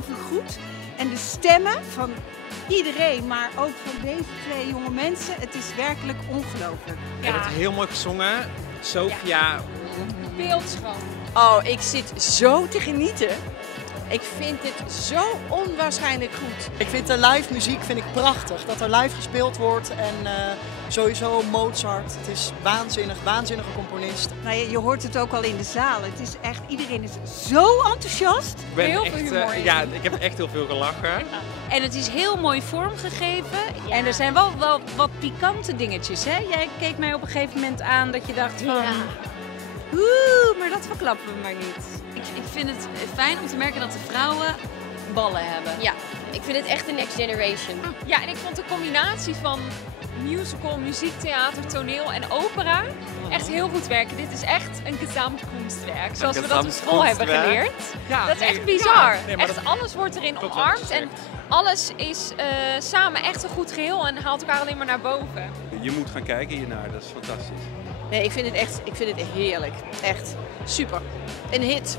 ongelooflijk goed. En de stemmen van iedereen, maar ook van deze twee jonge mensen, het is werkelijk ongelooflijk. Je hebt het heel mooi gezongen. Sofia. Beeldschoon. Oh, ik zit zo te genieten. Ik vind dit zo onwaarschijnlijk goed. Ik vind de live muziek prachtig. Dat er live gespeeld wordt en sowieso Mozart. Het is waanzinnige componist. Nou, je hoort het ook al in de zaal. Het is echt, iedereen is zo enthousiast. Ik ben Heel echt, veel humor in. ja, ik heb echt heel veel gelachen. En het is heel mooi vormgegeven. En er zijn wel wat pikante dingetjes. Hè? Jij keek mij op een gegeven moment aan dat je dacht van... Oeh, maar dat verklappen we maar niet. Ik vind het fijn om te merken dat de vrouwen ballen hebben. Ja, ik vind het echt de next generation. Ja, en ik vond de combinatie van musical, muziektheater, toneel en opera echt heel goed werken. Dit is echt een Gesamtkunstwerk, zoals we dat op school hebben geleerd. Ja, Dat is echt bizar. Echt alles wordt erin omarmd en alles is samen echt een goed geheel en haalt elkaar alleen maar naar boven. Je moet gaan kijken hiernaar, dat is fantastisch. Nee, ik vind het heerlijk. Echt super. Een hit.